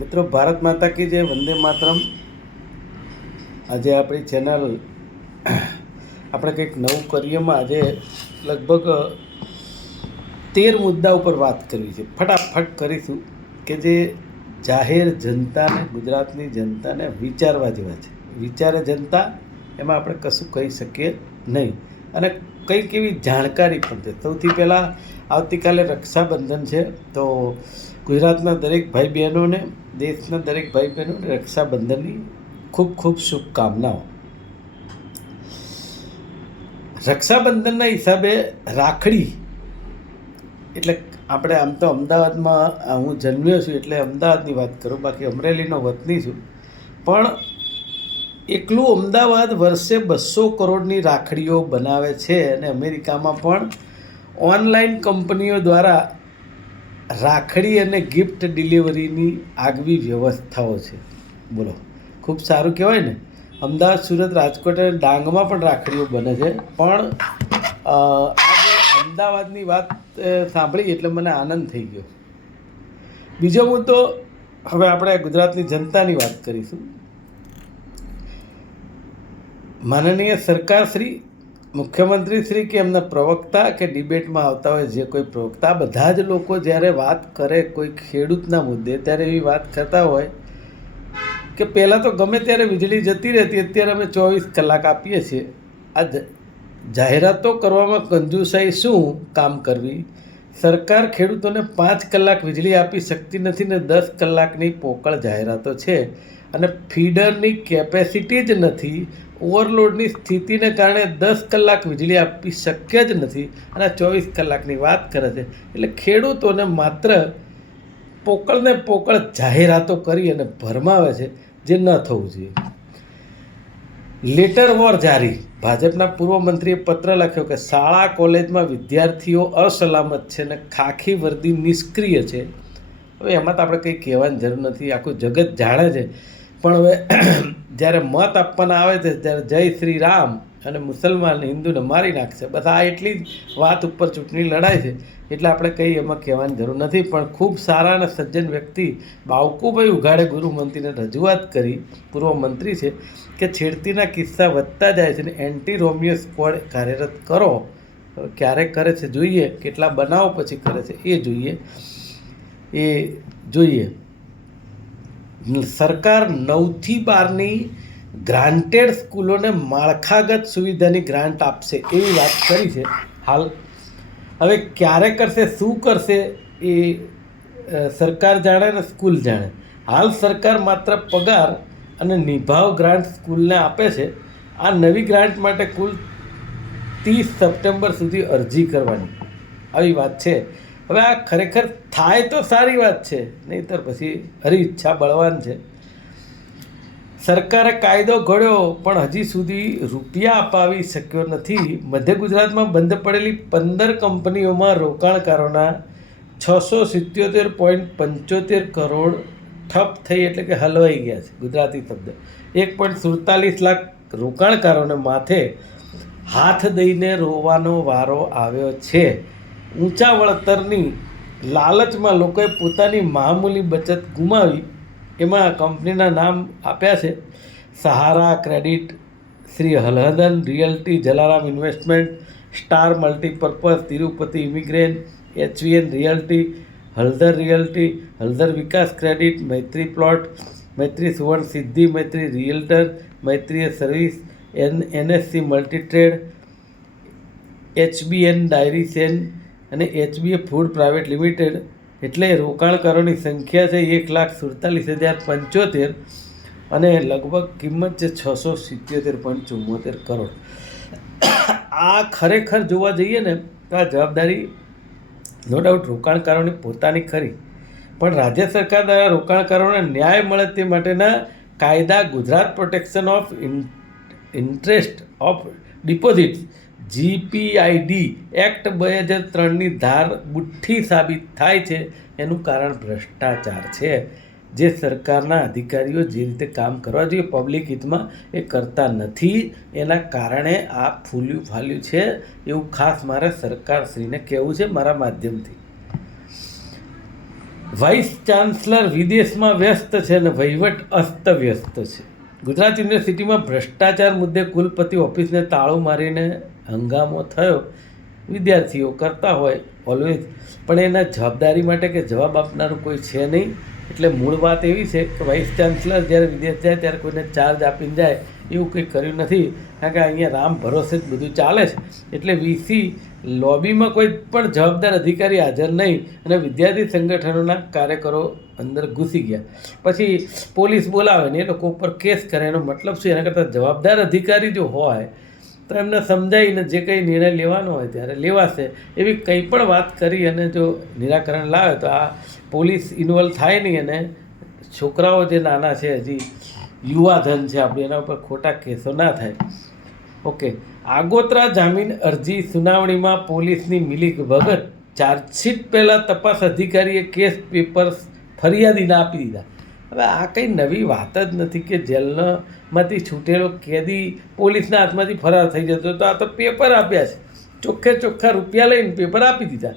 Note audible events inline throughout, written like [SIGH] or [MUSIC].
મિત્રો, ભારત માતા કી જે વંદે માતરમ. આજે આપણી ચેનલ, આપણે કંઈક નવું કરીએમાં આજે લગભગ તેર મુદ્દા ઉપર વાત કરવી છે. ફટાફટ કરીશું કે જે જાહેર જનતાને, ગુજરાતની જનતાને વિચારવા જેવા છે. વિચારે જનતા, એમાં આપણે કશું કહી શકીએ નહીં. અને કંઈક એવી જાણકારી પણ છે. સૌથી પહેલાં આવતીકાલે રક્ષાબંધન છે, તો ગુજરાતના દરેક ભાઈ બહેનોને દેશના દરેક ભાઈ બહેનોને રક્ષાબંધનની ખૂબ ખૂબ શુભકામનાઓ. રક્ષાબંધનના હિસાબે રાખડી, એટલે આપણે આમ તો અમદાવાદમાં હું જન્મ્યો છું એટલે અમદાવાદની વાત કરું, બાકી અમરેલીનો વતની છું. પણ એકલું અમદાવાદ વર્ષે બસો કરોડની રાખડીઓ બનાવે છે અને અમેરિકામાં પણ ઓનલાઈન કંપનીઓ દ્વારા રાખડી અને ગિફ્ટ ડિલિવરીની આગવી વ્યવસ્થાઓ છે. બોલો, ખૂબ સારું કહેવાય ને? અમદાવાદ, સુરત, રાજકોટ અને ડાંગમાં પણ રાખડીઓ બને છે. પણ આજે અમદાવાદની વાત સાંભળી એટલે મને આનંદ થઈ ગયો. બીજો મુદ્દો, હવે આપણે ગુજરાતની જનતાની વાત કરીશું. માનનીય સરકાર શ્રી મુખ્યમંત્રી શ્રી કે એમના પ્રવક્તા કે ડિબેટમાં આવતા હોય જે કોઈ પ્રવક્તા બધા જ લોકો જ્યારે વાત કરે કોઈ ખેડૂતના મુદ્દે, ત્યારે એવી વાત કરતા હોય કે પહેલાં તો ગમે ત્યારે વીજળી જતી રહેતી, અત્યારે અમે ચોવીસ કલાક આપીએ છીએ. આ જાહેરાતો કરવામાં કંજુસાઈ શું કામ કરવી? સરકાર ખેડૂતોને પાંચ કલાક વીજળી આપી શકતી નથી ને દસ કલાકની પોકળ જાહેરાતો છે અને ફીડરની કેપેસિટી જ નથી. ઓવરલોડની સ્થિતિને કારણે દસ કલાક વીજળી આપવી શક્ય જ નથી અને ચોવીસ કલાકની વાત કરે છે. એટલે ખેડૂતોને માત્ર પોકળને પોકળ જાહેરાતો કરી અને ભરમાવે છે જે ન થવું જોઈએ. લેટર વોર જારી. ભાજપના પૂર્વ મંત્રીએ પત્ર લખ્યો કે શાળા, કોલેજમાં વિદ્યાર્થીઓ અસલામત છે અને ખાખી વર્દી નિષ્ક્રિય છે. હવે એમાં તો આપણે કંઈ કહેવાની જરૂર નથી. આખું જગત જાણે છે. પણ હવે [CLEARS THROAT] જ્યારે મત આપવાના આવે છે, ત્યારે જય શ્રી રામ અને મુસલમાન હિન્દુને મારી નાખશે. બસ આ એટલી જ વાત ઉપર ચૂંટણી લડાય છે, એટલે આપણે કંઈ એમાં કહેવાની જરૂર નથી. પણ ખૂબ સારા અને સજ્જન વ્યક્તિ બાવકુભાઈ ઉઘાડે ગૃહમંત્રીને રજૂઆત કરી, પૂર્વ મંત્રી છે, કે છેડતીના કિસ્સા વધતા જાય છે અને એન્ટી રોમિયો સ્કોડ કાર્યરત કરો. ક્યારે કરે છે જોઈએ, કેટલા બનાવો પછી કરે છે એ જોઈએ. એ જોઈએ. સરકાર નવથી બારની ગ્રાન્ટેડ સ્કૂલોને માળખાગત સુવિધાની ગ્રાન્ટ આપશે એવી વાત કરી છે. હાલ હવે ક્યારે કરશે, શું કરશે એ સરકાર જાણે ને સ્કૂલ જાણે. હાલ સરકાર માત્ર પગાર અને નિભાવ ગ્રાન્ટ સ્કૂલને આપે છે. આ નવી ગ્રાન્ટ માટે કુલ ત્રીસ સપ્ટેમ્બર સુધી અરજી કરવાની. આવી વાત છે. હવે આ ખરેખર થાય તો સારી વાત છે, નહીંતર પછી હરી ઈચ્છા બળવાન છે. સરકારે કાયદો ઘડ્યો, પણ હજી સુધી રૂપિયા અપાવી શક્યો નથી. મધ્ય ગુજરાતમાં બંધ પડેલી પંદર કંપનીઓમાં રોકાણકારોના છસો સિત્યોતેર પોઈન્ટ પંચોતેર કરોડ ઠપ થઈ એટલે કે હલવાઈ ગયા છે, ગુજરાતી શબ્દ. એક પોઈન્ટ સુડતાલીસ લાખ રોકાણકારોને માથે હાથ દઈને રોવાનો વારો આવ્યો છે. ઊંચા વળતરની લાલચમાં લોકોએ પોતાની મામૂલી બચત ગુમાવી. એમાં કંપનીના નામ આપ્યા છે. Sahara credit, Shri હલહદન realty, Jalaram investment, star multipurpose, Tirupati immigration, HVN realty, Haldar realty, Haldar Vikas credit, Maitri plot, Maitri Suvarna Siddhi, Maitri realtor Maitriya service, N, NSC multi trade HBN dairy Sen અને એચબીએ ફૂડ પ્રાઇવેટ લિમિટેડ એટલે રોકાણકારોની સંખ્યા છે એક લાખ સુડતાલીસ હજાર પંચોતેર અને લગભગ કિંમત છે છસો સિત્યોતેર પોઈન્ટ ચુમ્મોતેર કરોડ. આ ખરેખર જોવા જઈએ ને, તો આ જવાબદારી નો ડાઉટ રોકાણકારોની પોતાની ખરી. પણ રાજ્ય સરકાર દ્વારા રોકાણકારોને ન્યાય મળે તે માટેના કાયદા Gujarat protection of interest of deposits GPID act બે હજાર ત્રણની ધાર બુઠ્ઠી સાબિત થાય છે, એનું કારણ ભ્રષ્ટાચાર છે. જે સરકારના અધિકારીઓ જે રીતે કામ કરવા જોઈએ, પબ્લિક હિતમાં એ કરતા નથી. એના કારણે આ ફૂલ્યું ફાલ્યું છે. એવું ખાસ મારે સરકારશ્રીને કહેવું છે મારા માધ્યમથી. વાઇસ ચાન્સલર વિદેશમાં વ્યસ્ત છે અને વહીવટ અસ્તવ્યસ્ત છે. ગુજરાત યુનિવર્સિટીમાં ભ્રષ્ટાચાર મુદ્દે કુલપતિ ઓફિસને તાળું મારીને હંગામો થયો, વિદ્યાર્થીઓ કરતા હોય ઓલવેઝ પણ એના જવાબદારી માટે કે જવાબ આપનારું કોઈ છે નહીં, એટલે મૂળ વાત એવી છે કે વાઇસ ચાન્સલર જ્યારે વિદેશ જાય ત્યારે કોઈને ચાર્જ આપીને જાય, એવું કંઈ કર્યું નથી. કારણ કે અહીંયા રામ ભરોસે જ બધું ચાલે છે. એટલે વીસી લોબીમાં કોઈ પણ જવાબદાર અધિકારી હાજર નહીં અને વિદ્યાર્થી સંગઠનોના કાર્યકરો અંદર ઘૂસી ગયા. પછી પોલીસ બોલાવે ને એ લોકો ઉપર કેસ કરે, એનો મતલબ શું? એના કરતાં જવાબદાર અધિકારી જો હોય તો એમને સમજાવીને જે કંઈ નિર્ણય લેવાનો હોય ત્યારે લેવાશે. એવી કંઈ પણ વાત કરી અને જો નિરાકરણ લાવે તો આ પોલીસ ઇન્વોલ્વ થાય નહીં અને છોકરાઓ જે નાના છે હજી યુવા ધન છે આપણે, એના ઉપર ખોટા કેસો ના થાય. ઓકે. આગોતરા જામીન અરજી સુનાવણીમાં પોલીસની મિલિક વગર ચાર્જશીટ પહેલાં તપાસ અધિકારીએ કેસ પેપર્સ ફરિયાદીને આપી દીધા. હવે આ કંઈ નવી વાત જ નથી કે જેલમાંથી છૂટેલો કેદી પોલીસના હાથમાંથી ફરાર થઈ જતો તો આ તો પેપર આપ્યા છે. ચોખ્ખે ચોખ્ખા રૂપિયા લઈને પેપર આપી દીધા.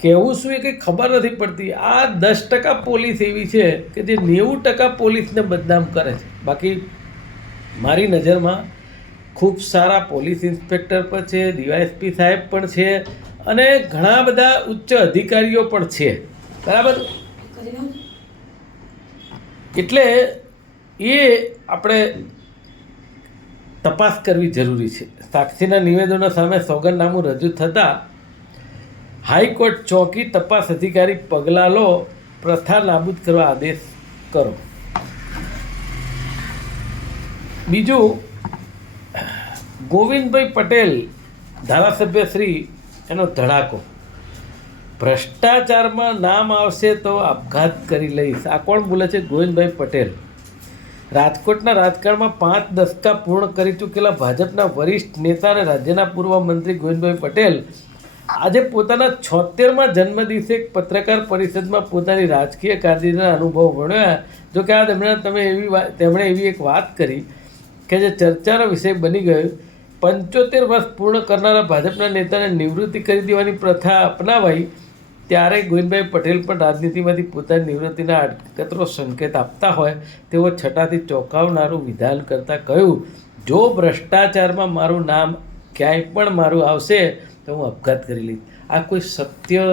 કહેવું શું એ કંઈ ખબર નથી પડતી. આ દસ ટકા પોલીસ એવી છે કે જે નેવું ટકા પોલીસને બદનામ કરે છે. બાકી મારી નજરમાં ખૂબ સારા પોલીસ ઇન્સ્પેક્ટર પણ છે, ડીવાયએસપી સાહેબ પણ છે અને ઘણા બધા ઉચ્ચ અધિકારીઓ પણ છે. બરાબર? એટલે એ આપણે તપાસ કરવી જરૂરી છે. સાક્ષીના નિવેદનો સામે સોગંદનામું રજૂ થતાં હાઈકોર્ટ ચોકી તપાસ અધિકારી પગલાં લો પ્રથા નાબૂદ કરવા આદેશ કરો. બીજું, ગોવિંદભાઈ પટેલ ધારાસભ્ય શ્રી એનો ધડાકો. ભ્રષ્ટાચારમાં નામ આવશે તો આપઘાત કરી લઈશ. આ કોણ બોલે છે? ગોવિંદભાઈ પટેલ. રાજકોટના રાજકારણમાં પાંચ દશકા પૂર્ણ કરી ચૂકેલા ભાજપના વરિષ્ઠ નેતા અને રાજ્યના પૂર્વ મંત્રી ગોવિંદભાઈ પટેલ આજે પોતાના છોતેરમાં જન્મદિવસે એક પત્રકાર પરિષદમાં પોતાની રાજકીય કારકિર્દીના અનુભવ વર્ણવ્યા. જો કે આ તેમણે તમે એવી વાત તેમણે એવી એક વાત કરી કે જે ચર્ચાનો વિષય બની ગયો. પંચોતેર વર્ષ પૂર્ણ કરનારા ભાજપના નેતાને નિવૃત્તિ કરી દેવાની પ્રથા અપનાવાઈ. ત્યારે ગોવિંદભાઈ પટેલ પણ રાજનીતિમાંથી પોતાની નિવૃત્તિના અટકતરો સંકેત આપતા હોય તેઓ છટાથી ચોંકાવનારું વિધાન કરતાં કહ્યું, જો ભ્રષ્ટાચારમાં મારું નામ ક્યાંય પણ મારું આવશે, તો હું આપઘાત કરી લઈશ. આ કોઈ સત્ય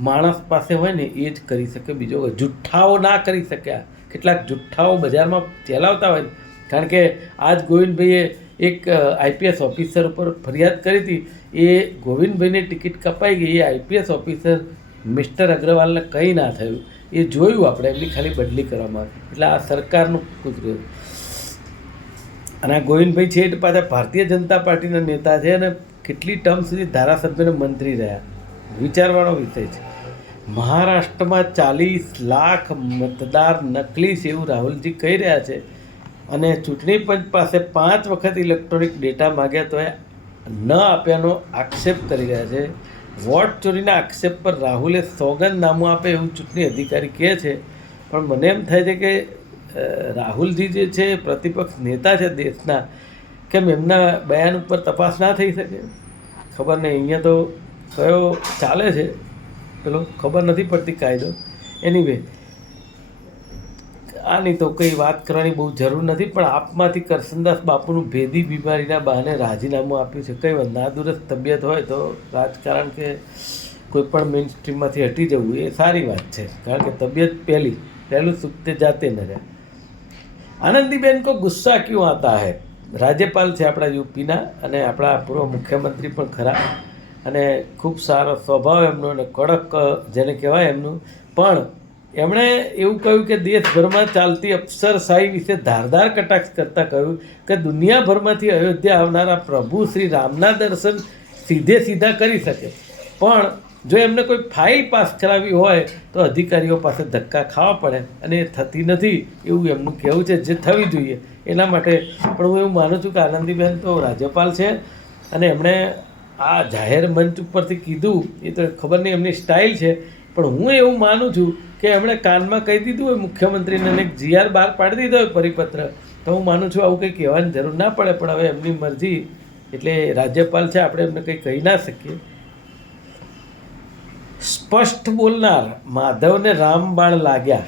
માણસ પાસે હોય ને, એ જ કરી શકે. બીજો જુઠ્ઠાઓ ના કરી શક્યા કેટલાક જુઠ્ઠાઓ બજારમાં ચલાવતા હોય કારણ કે આજ ગોવિંદભાઈએ એક આઈપીએસ ઓફિસર ઉપર ફરિયાદ કરી હતી. એ ગોવિંદભાઈની ટિકિટ કપાઈ ગઈ, એ આઈપીએસ ઓફિસર મિસ્ટર અગ્રવાલને કંઈ ના થયું. એ જોયું આપણે, એમની ખાલી બદલી કરવામાં આવી. એટલે આ સરકારનું કુતર્યું અને આ ગોવિંદભાઈ છે, એ પાછા ભારતીય જનતા પાર્ટીના નેતા છે અને કેટલી ટર્મ સુધી ધારાસભ્યને મંત્રી રહ્યા. વિચારવાનો વિષય છે. મહારાષ્ટ્રમાં ચાલીસ લાખ મતદાર નકલી છે એવું રાહુલજી કહી રહ્યા છે. અને ચૂંટણી પંચ પાસે પાંચ વખત ઇલેક્ટ્રોનિક ડેટા માગ્યા તો ન આપ્યાનો આક્ષેપ કરી રહ્યા છે. વોટ ચોરીના આક્ષેપ પર રાહુલે સોગંદનામું આપે એવું ચૂંટણી અધિકારી કહે છે. પણ મને એમ થાય છે કે રાહુલજી જે છે, પ્રતિપક્ષ નેતા છે દેશના, કેમ એમના બયાન ઉપર તપાસ ના થઈ શકે? ખબર નહીં. અહીંયા તો કયો ચાલે છે. પેલો ખબર નથી પડતી કાયદો. એની વે આની તો કંઈ વાત કરવાની બહુ જરૂર નથી, પણ આપમાંથી કરશનદાસ બાપુનું ભેદી બીમારીના બહાને રાજીનામું આપ્યું છે. કંઈ નાદુરસ્ત તબિયત હોય તો રાજકારણ કે કોઈ પણ મેઇન સ્ટ્રીમમાંથી હટી જવું એ સારી વાત છે. કારણ કે તબિયત પહેલી, પહેલું સુખ તે જાતે ન રહે. આનંદીબેન કો ગુસ્સા ક્યું આતા હૈ? રાજ્યપાલ છે આપણા યુપીના અને આપણા પૂર્વ મુખ્યમંત્રી પણ ખરા. અને ખૂબ સારો સ્વભાવ એમનો અને કડક જેને કહેવાય એમનું. પણ એમણે એવું કહ્યું કે દેશભરમાં ચાલતી અફસરશાહી વિશે ધારદાર કટાક્ષ કરતાં કહ્યું કે દુનિયાભરમાંથી અયોધ્યા આવનારા પ્રભુ શ્રી રામના દર્શન સીધે સીધા કરી શકે. પણ જો એમને કોઈ ફાઇલ પાસ કરાવી હોય તો અધિકારીઓ પાસે ધક્કા ખાવા પડે અને એ થતી નથી એવું એમનું કહેવું છે જે થવી જોઈએ. એના માટે પણ હું એવું માનું છું કે આનંદીબેન તો રાજ્યપાલ છે અને એમણે આ જાહેર મંચ ઉપરથી કીધું, એ તો ખબર નહીં એમની સ્ટાઇલ છે, પણ હું એવું માનું છું કે એમણે કાનમાં કહી દીધું હોય મુખ્યમંત્રીને અને જીઆર બહાર પાડી દીધો હોય પરિપત્ર, તો હું માનું છું આવું કંઈ કહેવાની જરૂર ના પડે, પણ હવે એમની મરજી એટલે રાજ્યપાલ છે, આપણે એમને કંઈ કહી ના શકીએ. સ્પષ્ટ બોલનાર માધવને રામબાણ લાગ્યા.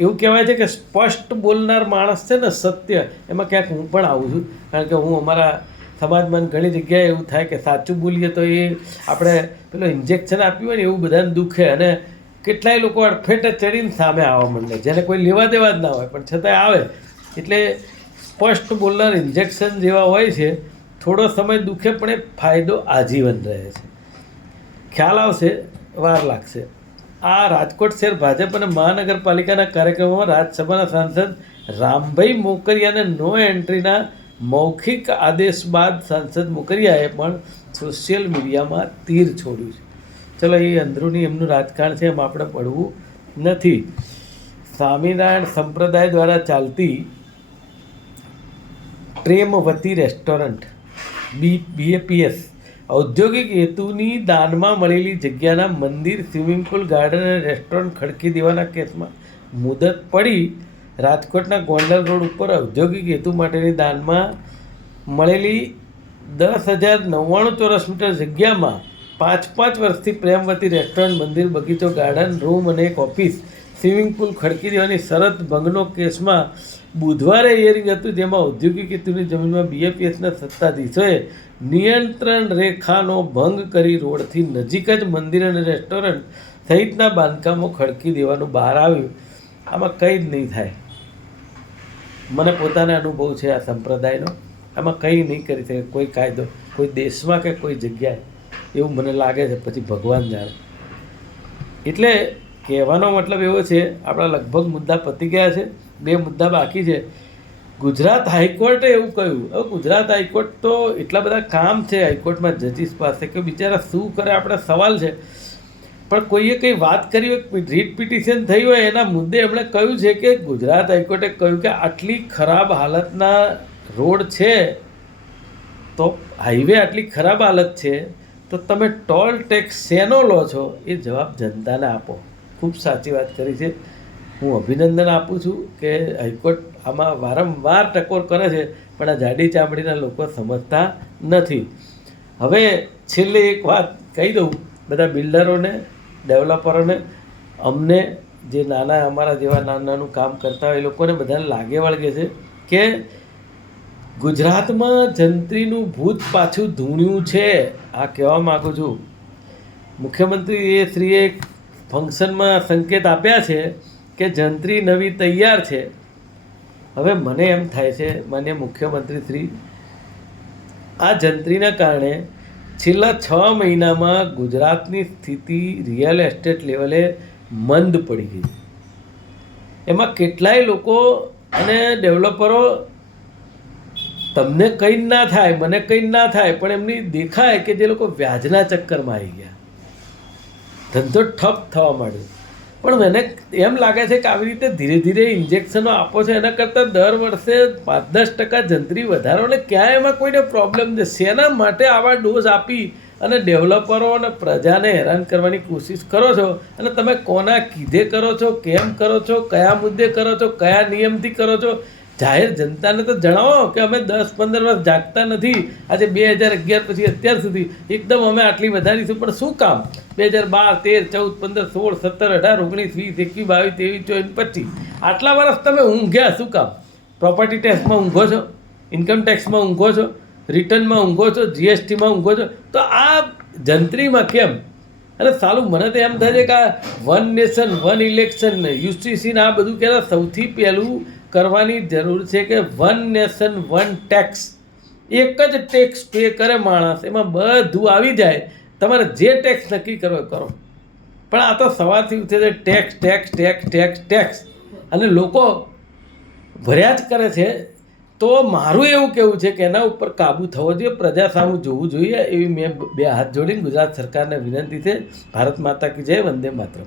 એવું કહેવાય છે કે સ્પષ્ટ બોલનાર માણસ છે ને સત્ય, એમાં ક્યાંક હું પણ આવું છું, કારણ કે હું અમારા સમાજમાં ઘણી જગ્યાએ એવું થાય કે સાચું બોલીએ તો એ આપણે પેલો ઇન્જેક્શન આપ્યું હોય ને, એવું બધાને દુખે અને કેટલાય લોકો અડફેટે ચડીને સામે આવવા માંડે, જેને કોઈ લેવા દેવા જ ના હોય, પણ છતાંય આવે. એટલે સ્પષ્ટ બોલનાર ઇન્જેક્શન જેવા હોય છે, થોડો સમય દુખે પણ એ ફાયદો આજીવન રહે છે. ખ્યાલ આવશે, વાર લાગશે. આ રાજકોટ શહેર ભાજપ અને મહાનગરપાલિકાના કાર્યક્રમોમાં રાજ્યસભાના સાંસદ રામભાઈ મોકરિયાને નો એન્ટ્રીના મૌખિક આદેશ બાદ સાંસદ મોકરિયાએ પણ સોશિયલ મીડિયામાં તીર છોડ્યું છે. ચલો, એ અંદરૂની એમનું રાજકારણ છે, એમ આપણે પડવું નથી. સ્વામિનારાયણ સંપ્રદાય દ્વારા ચાલતી પ્રેમવતી રેસ્ટોરન્ટ, બી બીએપીએસ ઔદ્યોગિક હેતુની દાનમાં મળેલી જગ્યાના મંદિર, સ્વિમિંગ પુલ, ગાર્ડન અને રેસ્ટોરન્ટ ખડકી દેવાના કેસમાં મુદત પડી. રાજકોટના ગોંડલ રોડ ઉપર ઔદ્યોગિક હેતુ માટેની દાનમાં મળેલી દસ હજાર નવ્વાણું ચોરસ મીટર જગ્યામાં પાંચ પાંચ વર્ષથી પ્રેમવતી રેસ્ટોરન્ટ મંદિર, બગીચો ગાર્ડન રૂમ અને એક ઓફિસ સ્વિમિંગ પુલ ખડકી દેવાની શરત ભંગનો કેસમાં બુધવારે હિયરિંગ હતું, જેમાં ઔદ્યોગિક હેતુની જમીનમાં બીએપીએસના સત્તાધીશોએ નિયંત્રણ રેખાનો ભંગ કરી રોડથી નજીક જ મંદિર અને રેસ્ટોરન્ટ સહિતના બાંધકામો ખડકી દેવાનું બહાર આવ્યું. આમાં કંઈ જ નહીં થાય. મને પોતાના અનુભવ છે આ સંપ્રદાયનો. આમાં કંઈ નહીં કરી શકે. કોઈ કાયદો, કોઈ દેશમાં કે કોઈ જગ્યાએ. એવું મને લાગે છે, પછી ભગવાન જાણે. એટલે કહેવાનો મતલબ એવો છે, આપણા લગભગ મુદ્દા પતી ગયા છે, બે મુદ્દા બાકી છે. ગુજરાત હાઈકોર્ટે એવું કહ્યું, હવે ગુજરાત હાઈકોર્ટ તો એટલા બધા કામ છે, હાઈકોર્ટમાં જજીસ પાસે કે બિચારા શું કરે, આપણે સવાલ છે. પણ કોઈએ કંઈ વાત કરી હોય રીટ પિટિશન થઈ હોય, એના મુદ્દે એમણે કહ્યું છે કે ગુજરાત હાઈકોર્ટે કહ્યું કે આટલી ખરાબ હાલતના રોડ છે, તો હાઈવે આટલી ખરાબ હાલત છે તો તમે ટોલ ટેક્સ શેનો લો છો એ જવાબ જનતાને આપો. ખૂબ સાચી વાત કરી છે. હું અભિનંદન આપું છું કે હાઈકોર્ટ આમાં વારંવાર ટકોર કરે છે, પણ આ જાડી ચામડીના લોકો સમજતા નથી. હવે છેલ્લે એક વાત કહી દઉં. બધા બિલ્ડરોને, ડેવલપરોને, અમને જે નાના, અમારા જેવા નાનું નાનું કામ કરતા હોય એ લોકોને બધાને લાગે વળગે છે કે ગુજરાતમાં જંત્રીનું ભૂત પાછું ધૂણ્યું છે. આ કહેવા માગું છું. મુખ્યમંત્રી એ શ્રીએ ફંક્શનમાં સંકેત આપ્યા છે કે જંત્રી નવી તૈયાર છે. હવે મને એમ થાય છે, માન્ય મુખ્યમંત્રી શ્રી, આ જંત્રીના કારણે છેલ્લા છ મહિનામાં ગુજરાતની સ્થિતિ રિયલ એસ્ટેટ લેવલે મંદ પડી ગઈ. એમાં કેટલાય લોકો અને ડેવલપરો તમને કંઈ ના થાય, મને કંઈ ના થાય, પણ એમની દેખાય કે જે લોકો વ્યાજના ચક્કરમાં આવી ગયા. ધંધો ઠપ થવા માંડ્યો. પણ મને એમ લાગે છે કે આવી રીતે ધીરે ધીરે ઇન્જેક્શનો આપો છો, એના કરતાં દર વર્ષે પાંચ દસ ટકા જંત્રી વધારો ને ક્યાં એમાં કોઈને પ્રોબ્લેમ છે. શેના માટે આવા ડોઝ આપી અને ડેવલપરો અને પ્રજાને હેરાન કરવાની કોશિશ કરો છો? અને તમે કોના કીધે કરો છો? કેમ કરો છો? કયા મુદ્દે કરો છો? કયા નિયમથી કરો છો? જાહેર જનતાને તો જણાવો કે અમે દસ પંદર વર્ષ જાગતા નથી. આજે બે હજાર અગિયાર પછી અત્યાર સુધી એકદમ અમે આટલી વધારીશું પણ શું કામ? બે હજાર બાર, તેર, ચૌદ, પંદર, સોળ, સત્તર, અઢાર, ઓગણીસ, વીસ, એકવીસ, બાવીસ, ત્રેવીસ, ચોવીસ, પચીસ. આટલા વર્ષ તમે ઊંઘ્યા, શું કામ? પ્રોપર્ટી ટેક્સમાં ઊંઘો છો? ઇન્કમ ટેક્સમાં ઊંઘો છો? રિટર્નમાં ઊંઘો છો? જીએસટીમાં ઊંઘો છો? તો આ જંત્રીમાં કેમ? અને સાલું, મને તો એમ થાય છે કે આ વન નેશન વન ઇલેક્શન યુસીસીને આ બધું કહેતા સૌથી પહેલું કરવાની જરૂર છે કે વન નેશન, વન ટેક્સ. એક જ ટેક્સ પે કરે માણસ, એમાં બધું આવી જાય. તમારે જે ટેક્સ નક્કી કરો એ કરો. પણ આ તો સવારથી ઉઠે છે, tax tax tax tax tax. અને લોકો ભર્યા જ કરે છે. તો મારું એવું કહેવું છે કે એના ઉપર કાબુ થવો જોઈએ. પ્રજા સામું જોવું જોઈએ. એવી મેં બે હાથ જોડીને ગુજરાત સરકારને વિનંતી છે. ભારત માતા કી જય, વંદે માતરમ.